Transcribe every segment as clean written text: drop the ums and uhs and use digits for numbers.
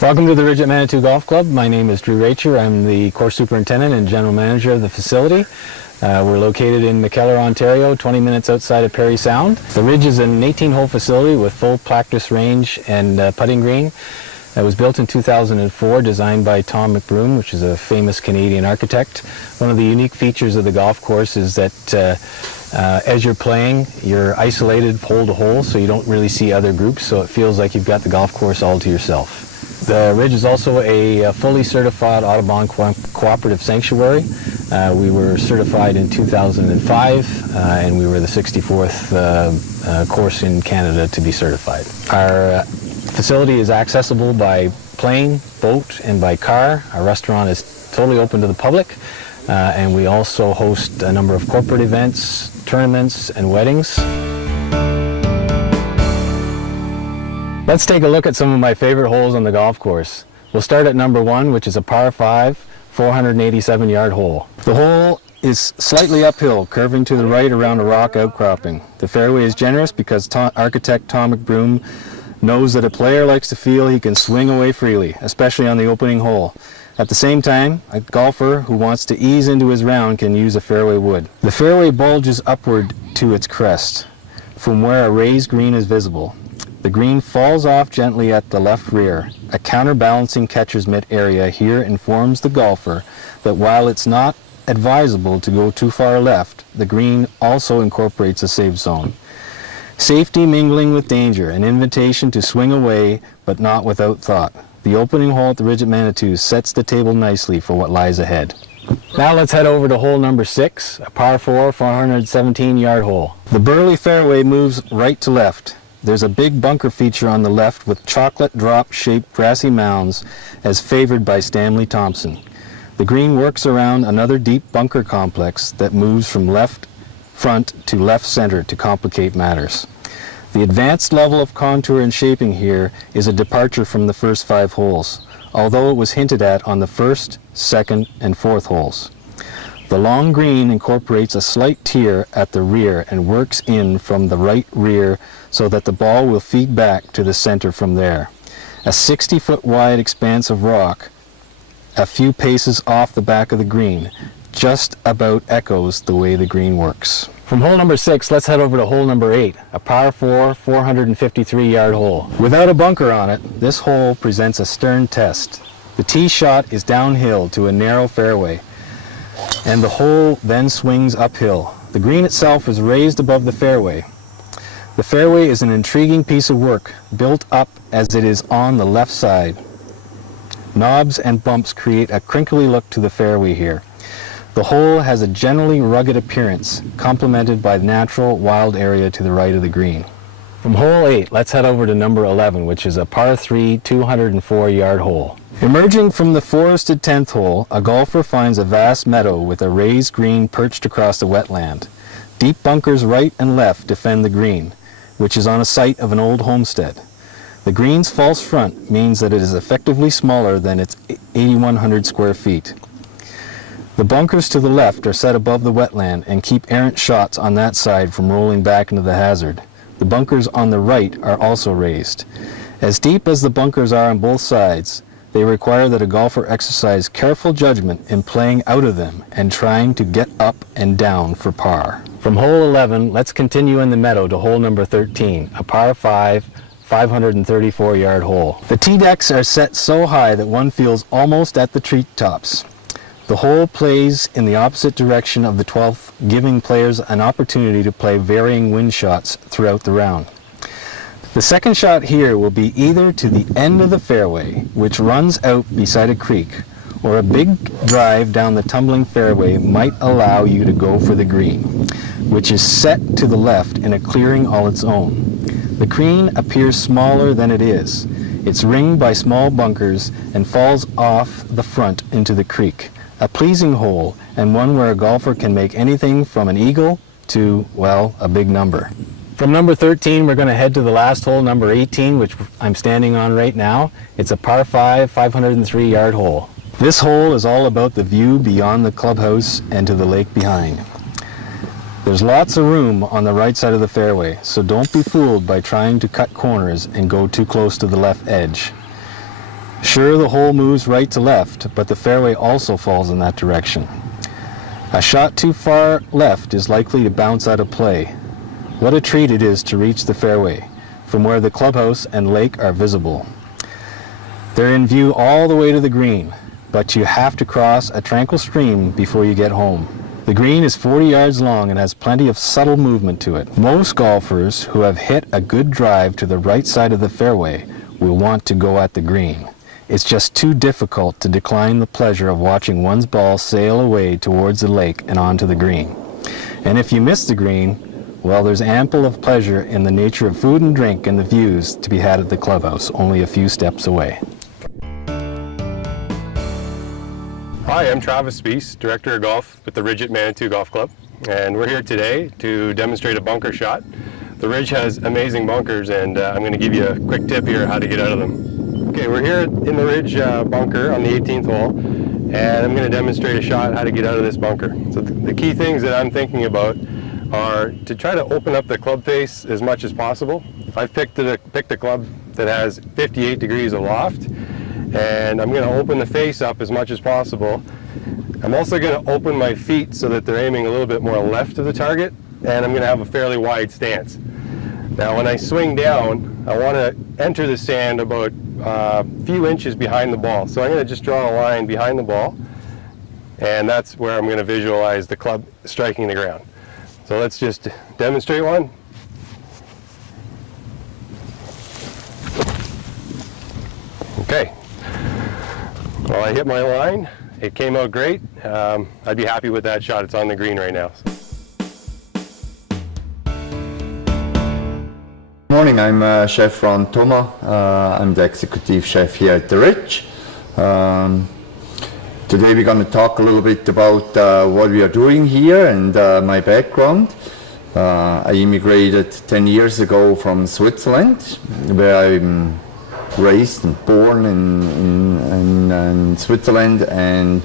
Welcome to the Ridge at Manitou Golf Club. My name is Drew Racher. I'm the course superintendent and general manager of the facility. We're located in Mckellar, Ontario, 20 minutes outside of Parry Sound. The Ridge is an 18-hole facility with full practice range and putting green. It was built in 2004, designed by Tom McBroom, which is a famous Canadian architect. One of the unique features of the golf course is that as you're playing, you're isolated hole to hole, so you don't really see other groups, so it feels like you've got the golf course all to yourself. The Ridge is also a fully certified Audubon cooperative sanctuary. We were certified in 2005, and we were the 64th course in Canada to be certified. Our facility is accessible by plane, boat, and by car. Our restaurant is totally open to the public, and we also host a number of corporate events, tournaments, and weddings. Let's take a look at some of my favorite holes on the golf course. We'll start at number 1, which is a par 5, 487-yard hole. The hole is slightly uphill, curving to the right around a rock outcropping. The fairway is generous because architect Tom McBroom knows that a player likes to feel he can swing away freely, especially on the opening hole. At the same time, a golfer who wants to ease into his round can use a fairway wood. The fairway bulges upward to its crest, from where a raised green is visible. The green falls off gently at the left rear. A counterbalancing catcher's mitt area here informs the golfer that while it's not advisable to go too far left, the green also incorporates a safe zone. Safety mingling with danger, an invitation to swing away, but not without thought. The opening hole at the Ridge at Manitou sets the table nicely for what lies ahead. Now let's head over to hole number 6, a par 4, 417-yard hole. The burly fairway moves right to left. There's a big bunker feature on the left with chocolate drop-shaped grassy mounds as favored by Stanley Thompson. The green works around another deep bunker complex that moves from left front to left center to complicate matters. The advanced level of contour and shaping here is a departure from the first 5 holes, although it was hinted at on the first, second, and fourth holes. The long green incorporates a slight tier at the rear and works in from the right rear so that the ball will feed back to the center from there. A 60-foot wide expanse of rock, a few paces off the back of the green, just about echoes the way the green works. From hole number 6, let's head over to hole number 8, a par 4, 453-yard hole. Without a bunker on it, this hole presents a stern test. The tee shot is downhill to a narrow fairway, and the hole then swings uphill. The green itself is raised above the fairway. The fairway is an intriguing piece of work, built up as it is on the left side. Knobs and bumps create a crinkly look to the fairway here. The hole has a generally rugged appearance, complemented by the natural wild area to the right of the green. From hole 8, let's head over to number 11, which is a par 3, 204-yard hole. Emerging from the forested 10th hole, a golfer finds a vast meadow with a raised green perched across the wetland. Deep bunkers right and left defend the green, which is on a site of an old homestead. The green's false front means that it is effectively smaller than its 8,100 square feet. The bunkers to the left are set above the wetland and keep errant shots on that side from rolling back into the hazard. The bunkers on the right are also raised. As deep as the bunkers are on both sides, they require that a golfer exercise careful judgment in playing out of them and trying to get up and down for par. From hole 11, let's continue in the meadow to hole number 13, a par 5, 534-yard hole. The tee decks are set so high that one feels almost at the treetops. The hole plays in the opposite direction of the 12th, giving players an opportunity to play varying wind shots throughout the round. The second shot here will be either to the end of the fairway, which runs out beside a creek, or a big drive down the tumbling fairway might allow you to go for the green, which is set to the left in a clearing all its own. The green appears smaller than it is. It's ringed by small bunkers and falls off the front into the creek. A pleasing hole, and one where a golfer can make anything from an eagle to, well, a big number. From number 13, we're going to head to the last hole, number 18, which I'm standing on right now. It's a par 5, 503-yard hole. This hole is all about the view beyond the clubhouse and to the lake behind. There's lots of room on the right side of the fairway, so don't be fooled by trying to cut corners and go too close to the left edge. Sure, the hole moves right to left, but the fairway also falls in that direction. A shot too far left is likely to bounce out of play. What a treat it is to reach the fairway, from where the clubhouse and lake are visible. They're in view all the way to the green, but you have to cross a tranquil stream before you get home. The green is 40 yards long and has plenty of subtle movement to it. Most golfers who have hit a good drive to the right side of the fairway will want to go at the green. It's just too difficult to decline the pleasure of watching one's ball sail away towards the lake and onto the green. And if you miss the green, well, there's ample of pleasure in the nature of food and drink and the views to be had at the clubhouse, only a few steps away. Hi, I'm Travis Spees, Director of Golf with the Ridge at Manitou Golf Club, and we're here today to demonstrate a bunker shot. The Ridge has amazing bunkers, and I'm going to give you a quick tip here how to get out of them. Okay, we're here in the Ridge bunker on the 18th hole, and I'm going to demonstrate a shot how to get out of this bunker. So the key things that I'm thinking about are to try to open up the club face as much as possible. I've picked a club that has 58 degrees of loft, and I'm going to open the face up as much as possible. I'm also going to open my feet so that they're aiming a little bit more left of the target, and I'm going to have a fairly wide stance. Now when I swing down, I want to enter the sand about a few inches behind the ball. So I'm going to just draw a line behind the ball, and that's where I'm going to visualize the club striking the ground. So let's just demonstrate one. Okay. Well, I hit my line. It came out great. I'd be happy with that shot. It's on the green right now. Good morning, I'm Chef Ron Thoma. I'm the executive chef here at the Ridge. Today we're going to talk a little bit about what we are doing here and my background. I immigrated 10 years ago from Switzerland, where I'm raised and born in Switzerland, and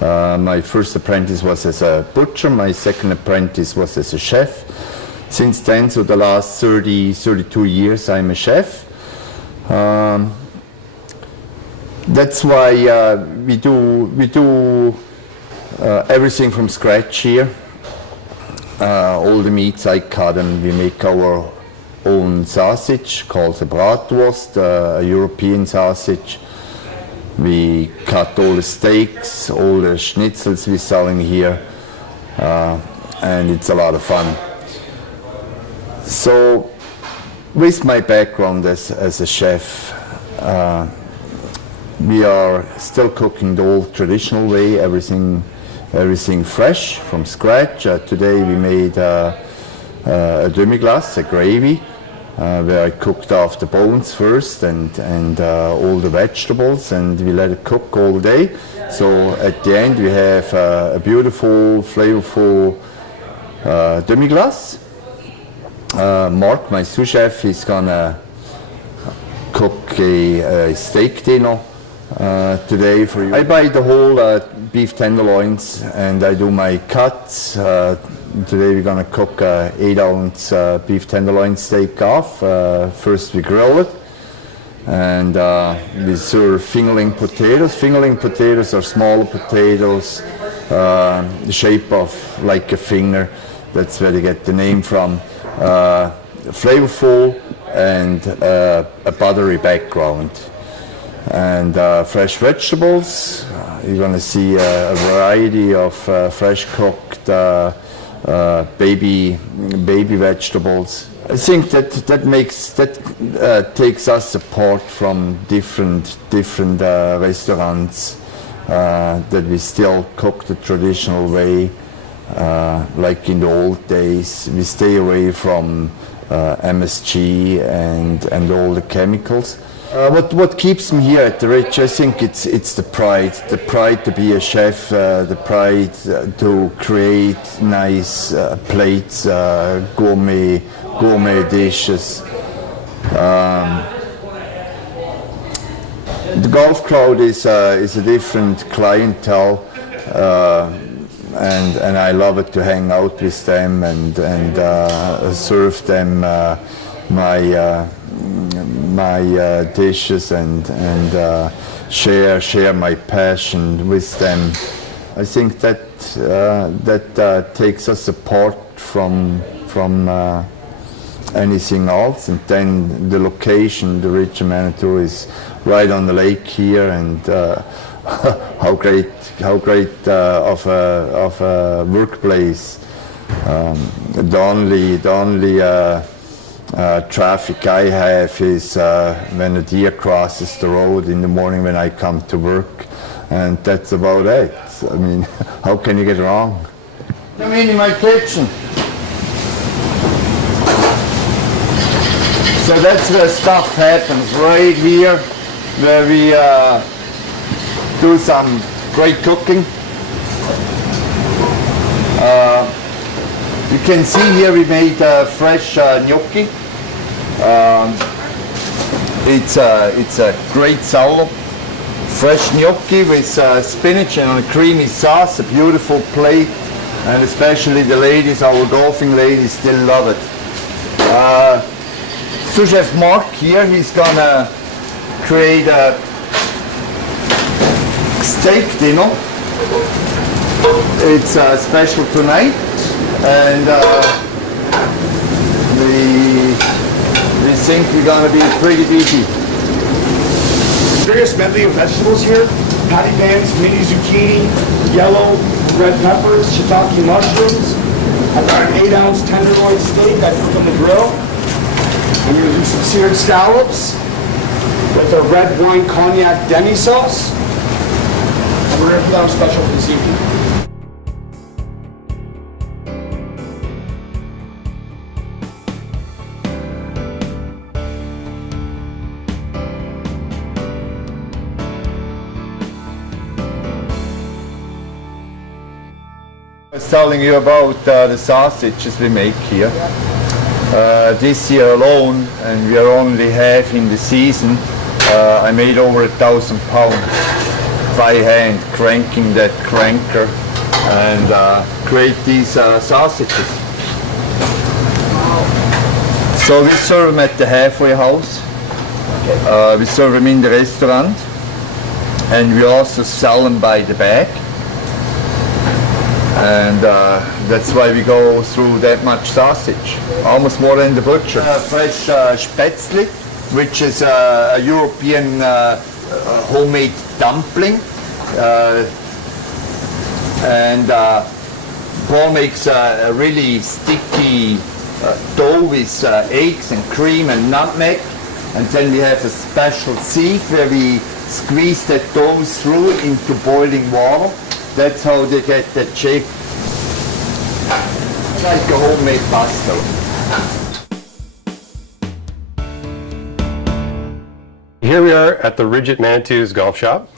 my first apprentice was as a butcher, my second apprentice was as a chef. Since then, so the last 32 years, I'm a chef. That's why we do everything from scratch here. All the meats I cut, and we make our own sausage called the Bratwurst, a European sausage. We cut all the steaks, all the schnitzels we're selling here, and it's a lot of fun. So, with my background as a chef, we are still cooking the old traditional way, everything fresh from scratch. Today we made a demi-glace, a gravy, where I cooked off the bones first and all the vegetables, and we let it cook all day. So at the end we have a beautiful, flavorful demi-glace. Mark, my sous chef, is gonna cook a steak dinner today for you. I buy the whole beef tenderloins and I do my cuts. Today we're gonna cook a 8-ounce beef tenderloin steak off. First we grill it, and we serve fingerling potatoes. Fingerling potatoes are smaller potatoes, the shape of like a finger. That's where they get the name from. Flavorful and a buttery background. And fresh vegetables. You're going to see a variety of fresh cooked baby vegetables. I think that takes us apart from different restaurants, that we still cook the traditional way, like in the old days. We stay away from MSG and all the chemicals. What keeps me here at the Ridge, I think it's the pride to be a chef, the pride to create nice plates, gourmet dishes. The golf crowd is a different clientele, and I love it to hang out with them and serve them my dishes and share my passion with them. I think that takes us apart from anything else. And then the location, the Ridge of Manitou, is right on the lake here, and how great of a workplace. The only traffic I have is when a deer crosses the road in the morning when I come to work, and that's about it. I mean, how can you get wrong? Come in my kitchen. So that's where stuff happens, right here, where we do some great cooking. You can see here we made fresh gnocchi. It's a great salad. Fresh gnocchi with spinach and a creamy sauce, a beautiful plate, and especially the ladies, our golfing ladies, still love it. Sous Chef Mark here, he's gonna create a steak dinner. It's special tonight, and we think we're gonna be pretty busy. Various medley of vegetables here: patty pans, mini zucchini, yellow, red peppers, shiitake mushrooms. I've got an 8-ounce tenderloin steak I cooked on the grill. I'm going to do some seared scallops with a red wine cognac demi sauce. And we're going to put on special for this evening. I was telling you about the sausages we make here. This year alone, and we are only half in the season, I made over 1,000 pounds by hand, cranking that cranker, and create these sausages. So we serve them at the halfway house, we serve them in the restaurant, and we also sell them by the bag. And that's why we go through that much sausage, almost more than the butcher. Fresh spätzle, which is a European homemade dumpling. And Paul makes a really sticky dough with eggs and cream and nutmeg. And then we have a special sieve where we squeeze that dough through into boiling water. That's how they get that shape. Like a homemade pasta. Here we are at the Ridge at Manitou's golf shop.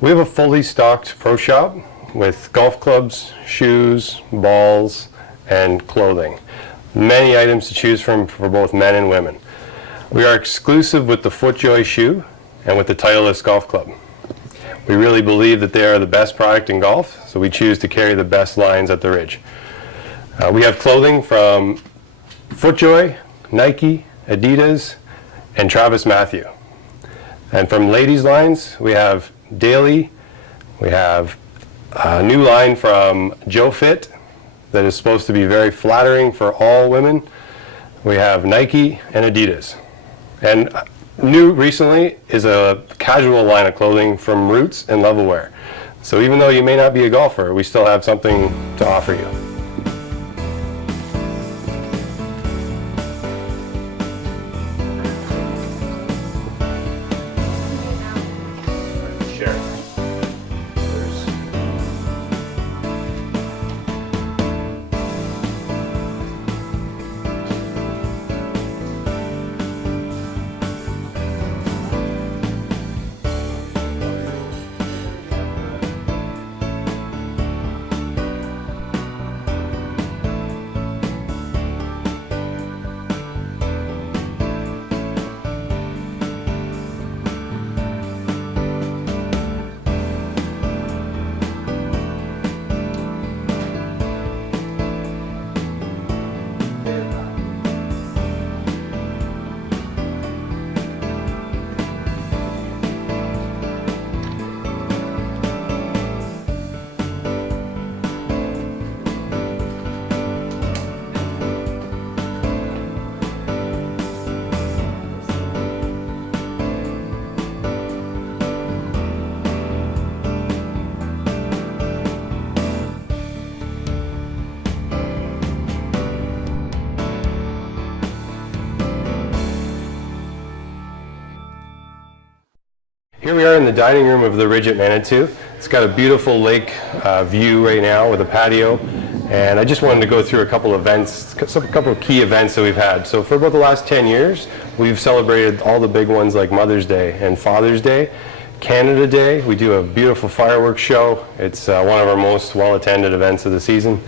We have a fully stocked pro shop with golf clubs, shoes, balls, and clothing. Many items to choose from for both men and women. We are exclusive with the FootJoy shoe and with the Titleist golf club. We really believe that they are the best product in golf, so we choose to carry the best lines at the Ridge. We have clothing from FootJoy, Nike, Adidas, and Travis Matthew. And from ladies' lines, we have Daily, we have a new line from Joe Fit that is supposed to be very flattering for all women. We have Nike and Adidas. And new recently is a casual line of clothing from Roots and Levelwear. So even though you may not be a golfer, we still have something to offer you. Sure. Here we are in the dining room of the Ridge at Manitou. It's got a beautiful lake view right now with a patio, and I just wanted to go through a couple events, a couple of key events that we've had. So for about the last 10 years, we've celebrated all the big ones like Mother's Day and Father's Day. Canada Day, we do a beautiful fireworks show. It's one of our most well-attended events of the season.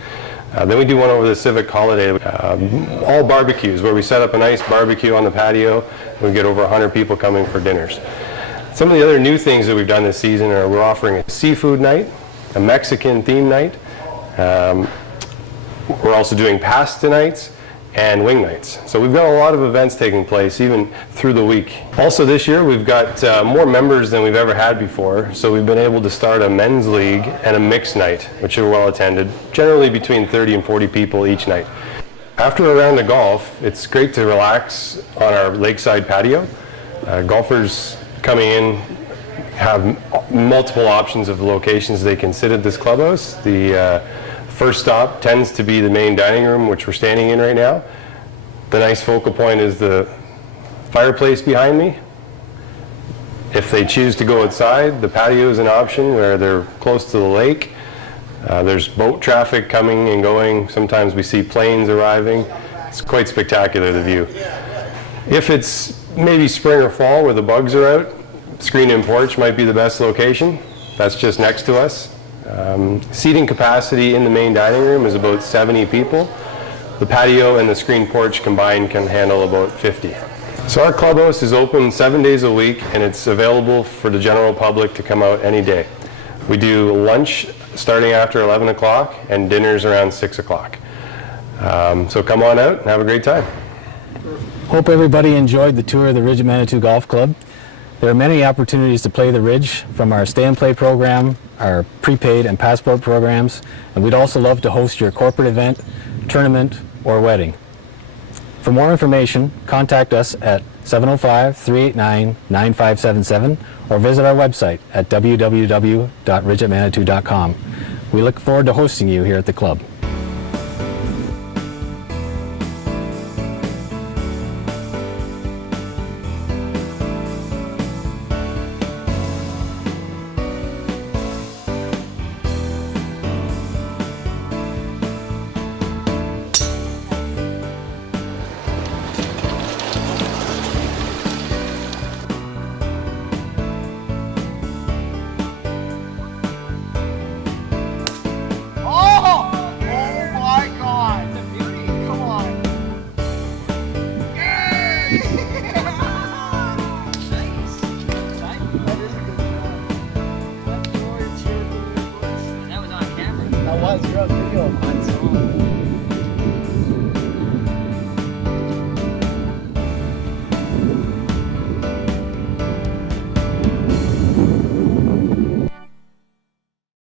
Then we do one over the civic holiday, all barbecues, where we set up a nice barbecue on the patio. We get over 100 people coming for dinners. Some of the other new things that we've done this season are we're offering a seafood night, a Mexican theme night. We're also doing pasta nights and wing nights. So we've got a lot of events taking place even through the week. Also this year we've got more members than we've ever had before, so we've been able to start a men's league and a mixed night, which are well attended, generally between 30 and 40 people each night. After a round of golf, it's great to relax on our lakeside patio. Golfers coming in have multiple options of locations they can sit at this clubhouse. The first stop tends to be the main dining room, which we're standing in right now. The nice focal point is the fireplace behind me. If they choose to go outside, the patio is an option where they're close to the lake. There's boat traffic coming and going. Sometimes we see planes arriving. It's quite spectacular, the view. If it's maybe spring or fall where the bugs are out, screen-in porch might be the best location. That's just next to us. Seating capacity in the main dining room is about 70 people. The patio and the screen porch combined can handle about 50. So our clubhouse is open 7 days a week, and it's available for the general public to come out any day. We do lunch starting after 11 o'clock and dinners around 6 o'clock. So come on out and have a great time. Hope everybody enjoyed the tour of the Ridge at Manitou Golf Club. There are many opportunities to play the Ridge, from our Stay and Play program, our prepaid and passport programs, and we'd also love to host your corporate event, tournament, or wedding. For more information, contact us at 705-389-9577 or visit our website at www.ridgeatmanitou.com. We look forward to hosting you here at the club. That was on camera. That was, you're on video on song.